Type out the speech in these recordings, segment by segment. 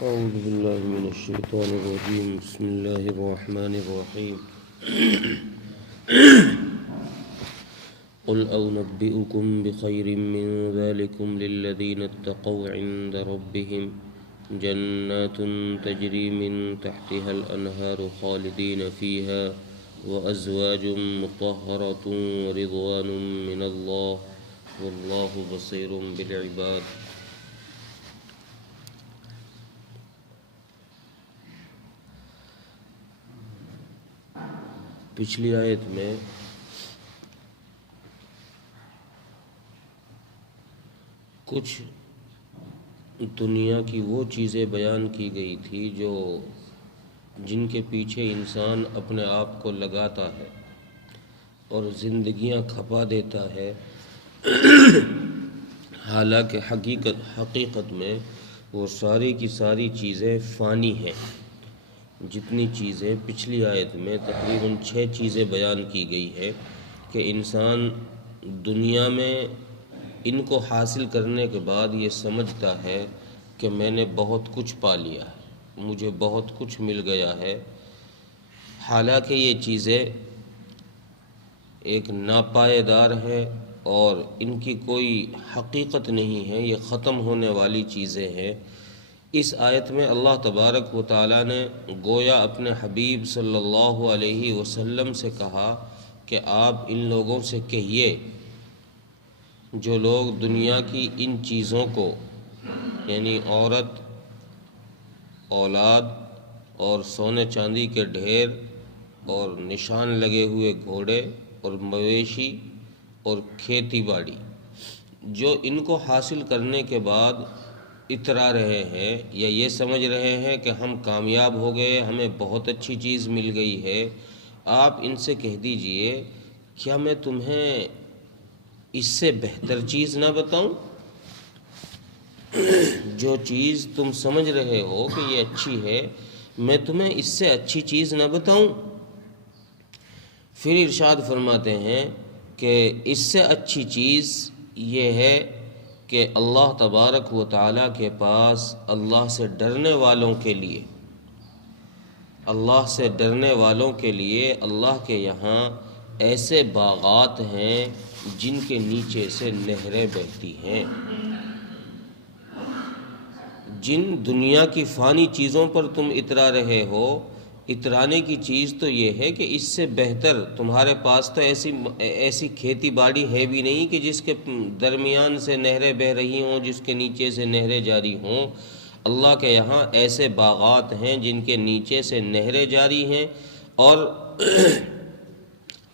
أعوذ بالله من الشيطان الرجيم. بسم الله الرحمن الرحيم. قل أنبئكم بخير من ذلكم للذين اتقوا عند ربهم جنات تجري من تحتها الأنهار خالدين فيها وأزواج مطهرة ورضوان من الله والله بصير بالعباد. پچھلی آیت میں کچھ دنیا کی وہ چیزیں بیان کی گئی تھی جن کے پیچھے انسان اپنے آپ کو لگاتا ہے اور زندگیاں کھپا دیتا ہے، حالانکہ حقیقت میں وہ ساری کی ساری چیزیں فانی ہیں. جتنی چیزیں پچھلی آیت میں تقریباً 6 چیزیں بیان کی گئی ہے کہ انسان دنیا میں ان کو حاصل کرنے کے بعد یہ سمجھتا ہے کہ میں نے بہت کچھ پا لیا ہے، مجھے بہت کچھ مل گیا ہے، حالانکہ یہ چیزیں ایک ناپائیدار ہے اور ان کی کوئی حقیقت نہیں ہے، یہ ختم ہونے والی چیزیں ہیں. اس آیت میں اللہ تبارک و تعالیٰ نے گویا اپنے حبیب صلی اللہ علیہ وسلم سے کہا کہ آپ ان لوگوں سے کہیے جو لوگ دنیا کی ان چیزوں کو یعنی عورت، اولاد اور سونے چاندی کے ڈھیر اور نشان لگے ہوئے گھوڑے اور مویشی اور کھیتی باڑی، جو ان کو حاصل کرنے کے بعد اترا رہے ہیں یا یہ سمجھ رہے ہیں کہ ہم کامیاب ہو گئے، ہمیں بہت اچھی چیز مل گئی ہے، آپ ان سے کہہ دیجئے کیا میں تمہیں اس سے بہتر چیز نہ بتاؤں؟ جو چیز تم سمجھ رہے ہو کہ یہ اچھی ہے، میں تمہیں اس سے اچھی چیز نہ بتاؤں؟ پھر ارشاد فرماتے ہیں کہ اس سے اچھی چیز یہ ہے کہ اللہ تبارک و تعالیٰ کے پاس اللہ سے ڈرنے والوں کے لیے اللہ کے یہاں ایسے باغات ہیں جن کے نیچے سے نہریں بہتی ہیں. جن دنیا کی فانی چیزوں پر تم اترا رہے ہو، اترانے کی چیز تو یہ ہے کہ اس سے بہتر تمہارے پاس تو ایسی کھیتی باڑی ہے بھی نہیں کہ جس کے درمیان سے نہریں بہہ رہی ہوں، جس کے نیچے سے نہریں جاری ہوں. اللہ کے یہاں ایسے باغات ہیں جن کے نیچے سے نہریں جاری ہیں. اور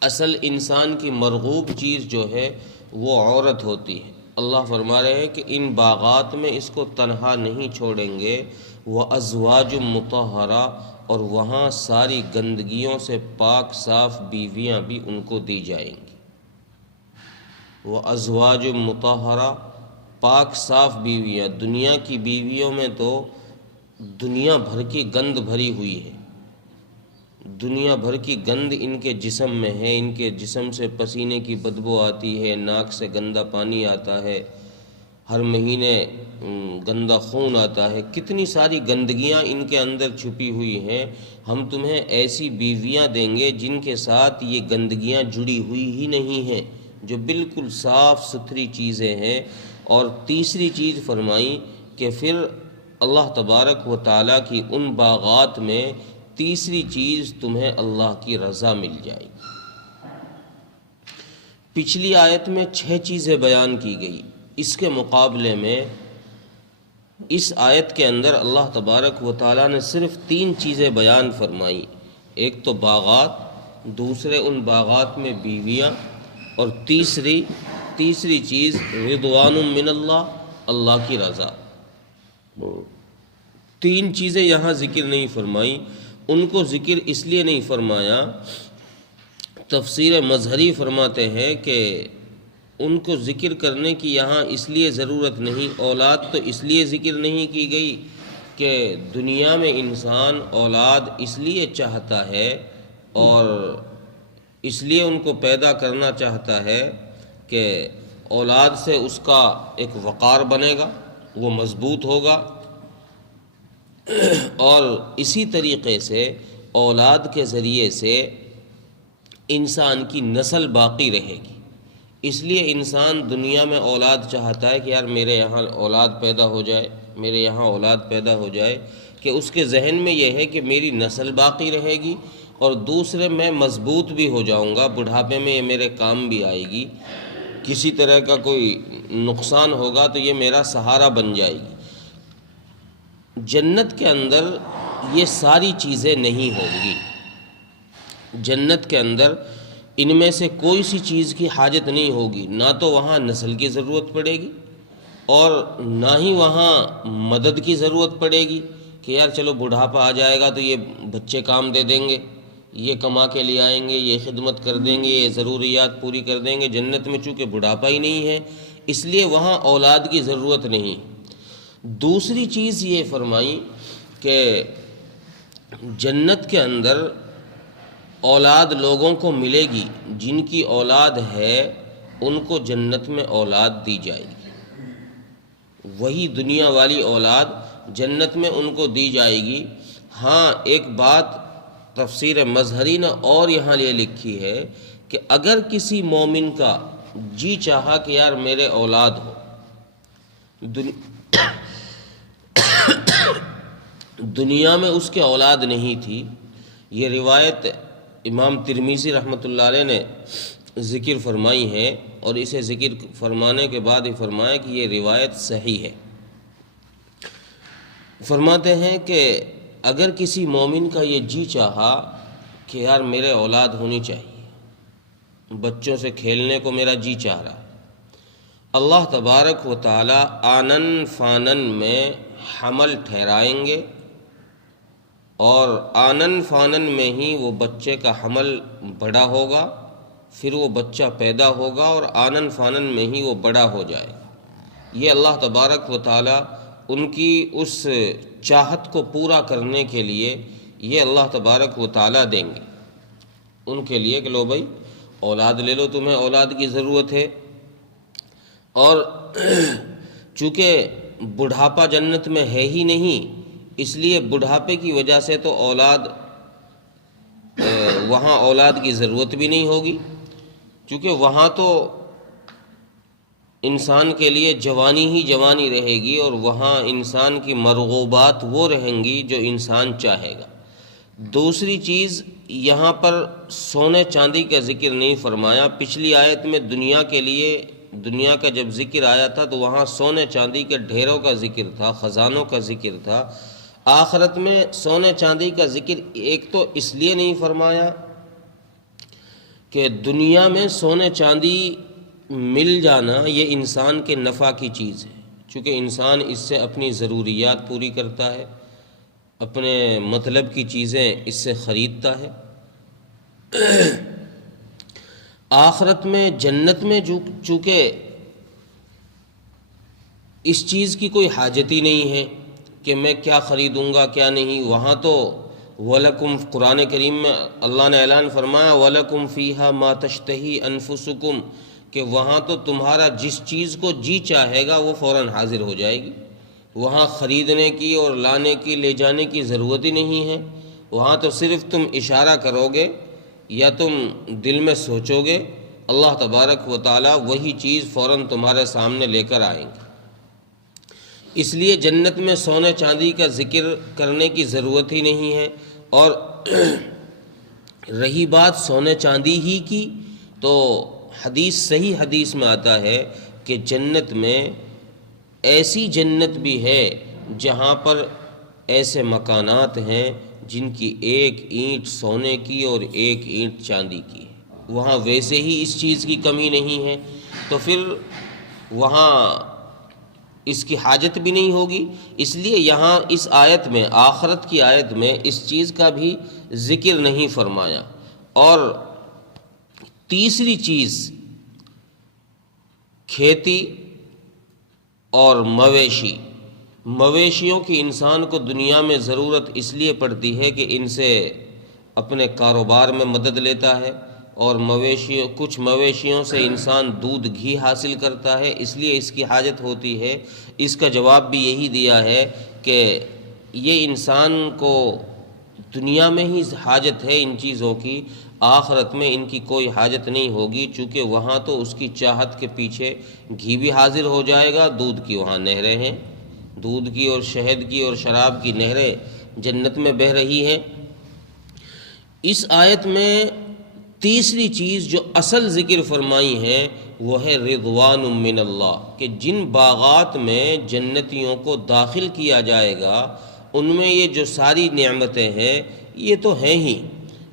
اصل انسان کی مرغوب چیز جو ہے وہ عورت ہوتی ہے. اللہ فرما رہے ہیں کہ ان باغات میں اس کو تنہا نہیں چھوڑیں گے، وہ ازواج مطہرہ، اور وہاں ساری گندگیوں سے پاک صاف بیویاں بھی ان کو دی جائیں گی. وہ ازواج مطہرہ، پاک صاف بیویاں. دنیا کی بیویوں میں تو دنیا بھر کی گند بھری ہوئی ہے، دنیا بھر کی گند ان کے جسم میں ہے، ان کے جسم سے پسینے کی بدبو آتی ہے، ناک سے گندا پانی آتا ہے، ہر مہینے گندا خون آتا ہے، کتنی ساری گندگیاں ان کے اندر چھپی ہوئی ہیں. ہم تمہیں ایسی بیویاں دیں گے جن کے ساتھ یہ گندگیاں جڑی ہوئی ہی نہیں ہیں، جو بالکل صاف ستھری چیزیں ہیں. اور تیسری چیز فرمائی کہ پھر اللہ تبارک و تعالیٰ کی ان باغات میں تیسری چیز تمہیں اللہ کی رضا مل جائے گی. پچھلی آیت میں 6 چیزیں بیان کی گئی، اس کے مقابلے میں اس آیت کے اندر اللہ تبارک و تعالیٰ نے صرف 3 چیزیں بیان فرمائی. ایک تو باغات، دوسرے ان باغات میں بیویاں، اور تیسری چیز رضوان من اللہ، اللہ کی رضا. 3 چیزیں یہاں ذکر نہیں فرمائی. ان کو ذکر اس لیے نہیں فرمایا، تفسیر مظہری فرماتے ہیں کہ ان کو ذکر کرنے کی یہاں اس لیے ضرورت نہیں. اولاد تو اس لیے ذکر نہیں کی گئی کہ دنیا میں انسان اولاد اس لیے چاہتا ہے اور اس لیے ان کو پیدا کرنا چاہتا ہے کہ اولاد سے اس کا ایک وقار بنے گا، وہ مضبوط ہوگا، اور اسی طریقے سے اولاد کے ذریعے سے انسان کی نسل باقی رہے گی۔ اس لیے انسان دنیا میں اولاد چاہتا ہے کہ یار میرے یہاں اولاد پیدا ہو جائے، میرے یہاں اولاد پیدا ہو جائے، کہ اس کے ذہن میں یہ ہے کہ میری نسل باقی رہے گی، اور دوسرے میں مضبوط بھی ہو جاؤں گا، بڑھاپے میں یہ میرے کام بھی آئے گی، کسی طرح کا کوئی نقصان ہوگا تو یہ میرا سہارا بن جائے گی۔ جنت کے اندر یہ ساری چیزیں نہیں ہوں گی۔ جنت کے اندر ان میں سے کوئی سی چیز کی حاجت نہیں ہوگی، نہ تو وہاں نسل کی ضرورت پڑے گی اور نہ ہی وہاں مدد کی ضرورت پڑے گی کہ یار چلو بڑھاپا آ جائے گا تو یہ بچے کام دے دیں گے، یہ کما کے لے آئیں گے، یہ خدمت کر دیں گے، یہ ضروریات پوری کر دیں گے۔ جنت میں چونکہ بڑھاپا ہی نہیں ہے اس لیے وہاں اولاد کی ضرورت نہیں۔ دوسری چیز یہ فرمائی کہ جنت کے اندر اولاد لوگوں کو ملے گی، جن کی اولاد ہے ان کو جنت میں اولاد دی جائے گی، وہی دنیا والی اولاد جنت میں ان کو دی جائے گی۔ ہاں ایک بات تفسیر مظہری نے اور یہاں یہ لکھی ہے کہ اگر کسی مومن کا جی چاہا کہ یار میرے اولاد ہو، دنیا میں اس کے اولاد نہیں تھی، یہ روایت امام ترمذی رحمۃ اللہ علیہ نے ذکر فرمائی ہے، اور اسے ذکر فرمانے کے بعد ہی فرمایا کہ یہ روایت صحیح ہے۔ فرماتے ہیں کہ اگر کسی مومن کا یہ جی چاہا کہ یار میرے اولاد ہونی چاہیے، بچوں سے کھیلنے کو میرا جی چاہ رہا، اللہ تبارک و تعالی آنن فانن میں حمل ٹھہرائیں گے، اور آنن فانن میں ہی وہ بچے کا حمل بڑا ہوگا، پھر وہ بچہ پیدا ہوگا اور آنن فانن میں ہی وہ بڑا ہو جائے گا۔ یہ اللہ تبارک و تعالی ان کی اس چاہت کو پورا کرنے کے لیے یہ اللہ تبارک و تعالی دیں گے ان کے لیے کہ لو بھائی اولاد لے لو، تمہیں اولاد کی ضرورت ہے۔ اور چونکہ بڑھاپا جنت میں ہے ہی نہیں، اس لیے بڑھاپے کی وجہ سے تو وہاں اولاد کی ضرورت بھی نہیں ہوگی، کیونکہ وہاں تو انسان کے لیے جوانی ہی جوانی رہے گی، اور وہاں انسان کی مرغوبات وہ رہیں گی جو انسان چاہے گا۔ دوسری چیز یہاں پر سونے چاندی کا ذکر نہیں فرمایا۔ پچھلی آیت میں دنیا کے لیے، دنیا کا جب ذکر آیا تھا تو وہاں سونے چاندی کے ڈھیروں کا ذکر تھا، خزانوں کا ذکر تھا۔ آخرت میں سونے چاندی کا ذکر ایک تو اس لیے نہیں فرمایا کہ دنیا میں سونے چاندی مل جانا یہ انسان کے نفع کی چیز ہے، چونکہ انسان اس سے اپنی ضروریات پوری کرتا ہے، اپنے مطلب کی چیزیں اس سے خریدتا ہے۔ آخرت میں جنت میں چونکہ اس چیز کی کوئی حاجت ہی نہیں ہے کہ میں کیا خریدوں گا کیا نہیں، وہاں تو وَلَكُمْ، قرآن کریم میں اللہ نے اعلان فرمایا وَلَكُمْ فِيهَا مَا تَشْتَهِي أَنفُسُكُمْ، کہ وہاں تو تمہارا جس چیز کو جی چاہے گا وہ فوراً حاضر ہو جائے گی، وہاں خریدنے کی اور لانے کی لے جانے کی ضرورت ہی نہیں ہے۔ وہاں تو صرف تم اشارہ کرو گے یا تم دل میں سوچو گے، اللہ تبارک و تعالی وہی چیز فوراً تمہارے سامنے لے کر آئیں گے۔ اس لیے جنت میں سونے چاندی کا ذکر کرنے کی ضرورت ہی نہیں ہے۔ اور رہی بات سونے چاندی ہی کی، تو صحیح حدیث میں آتا ہے کہ جنت میں ایسی جنت بھی ہے جہاں پر ایسے مکانات ہیں جن کی ایک اینٹ سونے کی اور ایک اینٹ چاندی کی ہے، وہاں ویسے ہی اس چیز کی کمی نہیں ہے، تو پھر وہاں اس کی حاجت بھی نہیں ہوگی۔ اس لیے یہاں اس آیت میں، آخرت کی آیت میں اس چیز کا بھی ذکر نہیں فرمایا۔ اور تیسری چیز کھیتی اور مویشیوں کی انسان کو دنیا میں ضرورت اس لیے پڑتی ہے کہ ان سے اپنے کاروبار میں مدد لیتا ہے، اور کچھ مویشیوں سے انسان دودھ گھی حاصل کرتا ہے، اس لیے اس کی حاجت ہوتی ہے۔ اس کا جواب بھی یہی دیا ہے کہ یہ انسان کو دنیا میں ہی حاجت ہے ان چیزوں کی، آخرت میں ان کی کوئی حاجت نہیں ہوگی، چونکہ وہاں تو اس کی چاہت کے پیچھے گھی بھی حاضر ہو جائے گا، دودھ کی وہاں نہریں ہیں، دودھ کی اور شہد کی اور شراب کی نہریں جنت میں بہہ رہی ہیں۔ اس آیت میں تیسری چیز جو اصل ذکر فرمائی ہے وہ ہے رضوان من اللہ، کہ جن باغات میں جنتیوں کو داخل کیا جائے گا ان میں یہ جو ساری نعمتیں ہیں یہ تو ہیں ہی،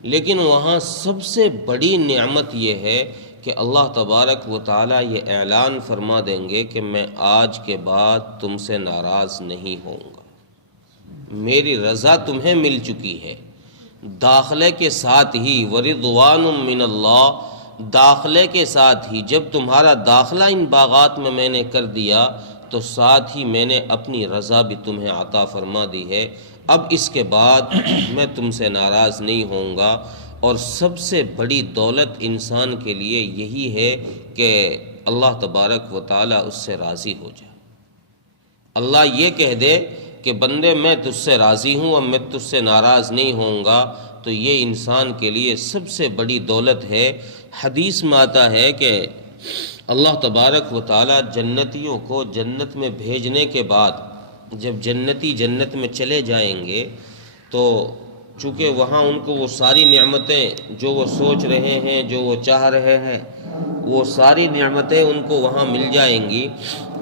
لیکن وہاں سب سے بڑی نعمت یہ ہے کہ اللہ تبارک و تعالیٰ یہ اعلان فرما دیں گے کہ میں آج کے بعد تم سے ناراض نہیں ہوں گا، میری رضا تمہیں مل چکی ہے۔ داخلے کے ساتھ ہی ورضوان من اللہ، داخلے کے ساتھ ہی جب تمہارا داخلہ ان باغات میں نے کر دیا تو ساتھ ہی میں نے اپنی رضا بھی تمہیں عطا فرما دی ہے، اب اس کے بعد میں تم سے ناراض نہیں ہوں گا۔ اور سب سے بڑی دولت انسان کے لیے یہی ہے کہ اللہ تبارک و تعالیٰ اس سے راضی ہو جائے، اللہ یہ کہہ دے کہ بندے میں تجھ سے راضی ہوں، اب میں تجھ سے ناراض نہیں ہوں گا، تو یہ انسان کے لیے سب سے بڑی دولت ہے۔ حدیث میں آتا ہے کہ اللہ تبارک و تعالیٰ جنتیوں کو جنت میں بھیجنے کے بعد جب جنتی جنت میں چلے جائیں گے تو چونکہ وہاں ان کو وہ ساری نعمتیں جو وہ سوچ رہے ہیں، جو وہ چاہ رہے ہیں، وہ ساری نعمتیں ان کو وہاں مل جائیں گی،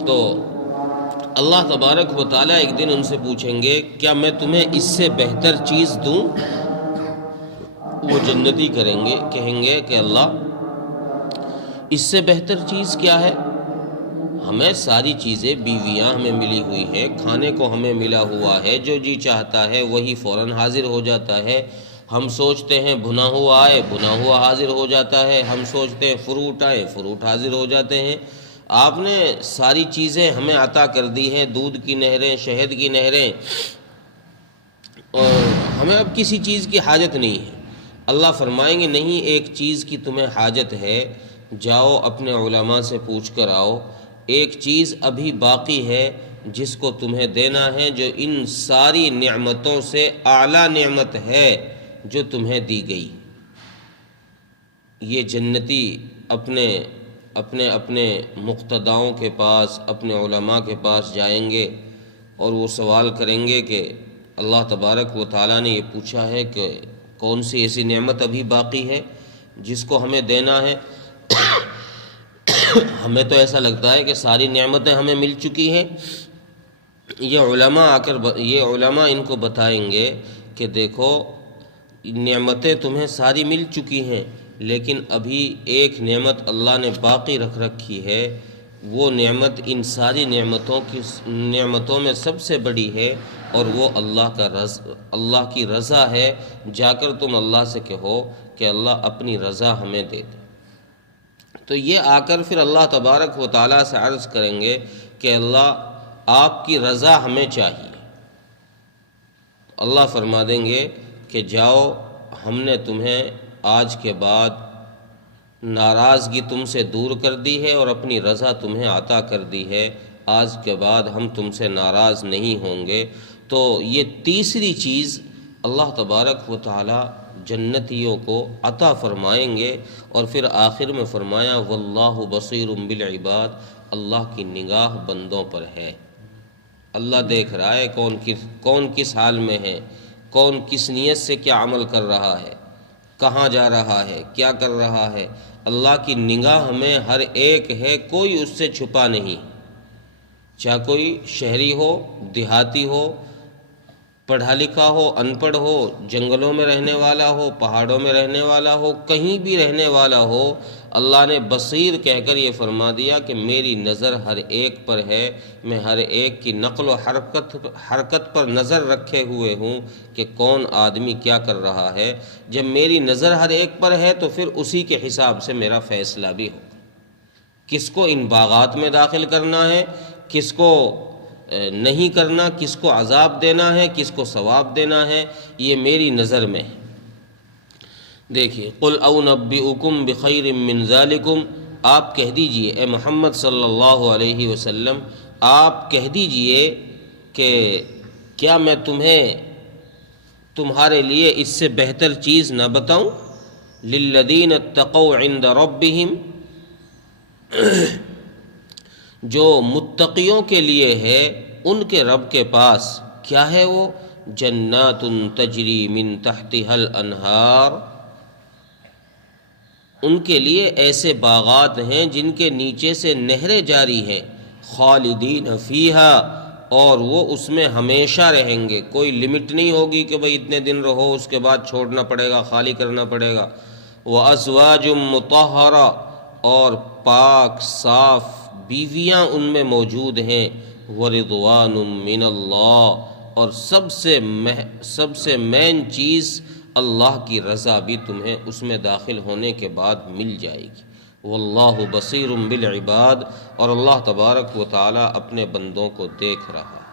تو اللہ تبارک و تعالیٰ ایک دن ان سے پوچھیں گے کیا میں تمہیں اس سے بہتر چیز دوں؟ وہ جنتی کہیں گے کہ اللہ اس سے بہتر چیز کیا ہے؟ ہمیں ساری چیزیں، بیویاں ہمیں ملی ہوئی ہیں، کھانے کو ہمیں ملا ہوا ہے، جو جی چاہتا ہے وہی فوراً حاضر ہو جاتا ہے، ہم سوچتے ہیں بھنا ہوا آئے، بھنا ہوا حاضر ہو جاتا ہے، ہم سوچتے ہیں فروٹ آئے، فروٹ حاضر ہو جاتے ہیں۔ آپ نے ساری چیزیں ہمیں عطا کر دی ہیں، دودھ کی نہریں، شہد کی نہریں، اور ہمیں اب کسی چیز کی حاجت نہیں ہے۔ اللہ فرمائیں گے نہیں، ایک چیز کی تمہیں حاجت ہے، جاؤ اپنے علماء سے پوچھ کر آؤ، ایک چیز ابھی باقی ہے جس کو تمہیں دینا ہے، جو ان ساری نعمتوں سے اعلیٰ نعمت ہے جو تمہیں دی گئی۔ یہ جنتی اپنے مقتداؤں کے پاس، اپنے علماء کے پاس جائیں گے اور وہ سوال کریں گے کہ اللہ تبارک و تعالیٰ نے یہ پوچھا ہے کہ کون سی ایسی نعمت ابھی باقی ہے جس کو ہمیں دینا ہے؟ ہمیں تو ایسا لگتا ہے کہ ساری نعمتیں ہمیں مل چکی ہیں۔ یہ علماء ان کو بتائیں گے کہ دیکھو نعمتیں تمہیں ساری مل چکی ہیں، لیکن ابھی ایک نعمت اللہ نے باقی رکھ رکھی ہے، وہ نعمت ان ساری نعمتوں میں سب سے بڑی ہے، اور وہ اللہ کی رضا ہے۔ جا کر تم اللہ سے کہو کہ اللہ اپنی رضا ہمیں دے دے۔ تو یہ آ کر پھر اللہ تبارک و تعالیٰ سے عرض کریں گے کہ اللہ آپ کی رضا ہمیں چاہیے۔ اللہ فرما دیں گے کہ جاؤ، ہم نے تمہیں آج کے بعد ناراضگی تم سے دور کر دی ہے اور اپنی رضا تمہیں عطا کر دی ہے، آج کے بعد ہم تم سے ناراض نہیں ہوں گے۔ تو یہ تیسری چیز اللہ تبارک و تعالیٰ جنتیوں کو عطا فرمائیں گے، اور پھر آخر میں فرمایا واللہ بصیر بالعباد، اللہ کی نگاہ بندوں پر ہے، اللہ دیکھ رہا ہے کون کس حال میں ہے، کون کس نیت سے کیا عمل کر رہا ہے، کہاں جا رہا ہے، کیا کر رہا ہے۔ اللہ کی نگاہ میں ہر ایک ہے، کوئی اس سے چھپا نہیں، چاہے کوئی شہری ہو، دیہاتی ہو، پڑھا لکھا ہو، ان پڑھ ہو، جنگلوں میں رہنے والا ہو، پہاڑوں میں رہنے والا ہو، کہیں بھی رہنے والا ہو، اللہ نے بصیر کہہ کر یہ فرما دیا کہ میری نظر ہر ایک پر ہے، میں ہر ایک کی نقل و حرکت پر نظر رکھے ہوئے ہوں کہ کون آدمی کیا کر رہا ہے۔ جب میری نظر ہر ایک پر ہے تو پھر اسی کے حساب سے میرا فیصلہ بھی ہوگا، کس کو ان باغات میں داخل کرنا ہے، کس کو نہیں کرنا، کس کو عذاب دینا ہے، کس کو ثواب دینا ہے، یہ میری نظر میں ہے۔ دیکھیے قل اونبئکم بخیر من ذالکم، آپ کہہ دیجئے اے محمد صلی اللہ علیہ وسلم، آپ کہہ دیجئے کہ کیا میں تمہارے لیے اس سے بہتر چیز نہ بتاؤں؟ للذین اتقوا عند ربہم، جو متقیوں کے لیے ہے ان کے رب کے پاس کیا ہے وہ؟ جنات تجری من تحتها الانہار، ان کے لیے ایسے باغات ہیں جن کے نیچے سے نہریں جاری ہیں، خالدین فیہا، اور وہ اس میں ہمیشہ رہیں گے، کوئی لمٹ نہیں ہوگی کہ بھئی اتنے دن رہو اس کے بعد چھوڑنا پڑے گا، خالی کرنا پڑے گا۔ وازواج مطہرہ، اور پاک صاف بیویاں ان میں موجود ہیں، ورضوان من اللہ، اور سب سے مین چیز اللہ کی رضا بھی تمہیں اس میں داخل ہونے کے بعد مل جائے گی۔ واللہ بصیر بالعباد، اور اللہ تبارک و تعالی اپنے بندوں کو دیکھ رہا ہے۔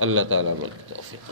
اللہ تعالیٰ ملک توفیق۔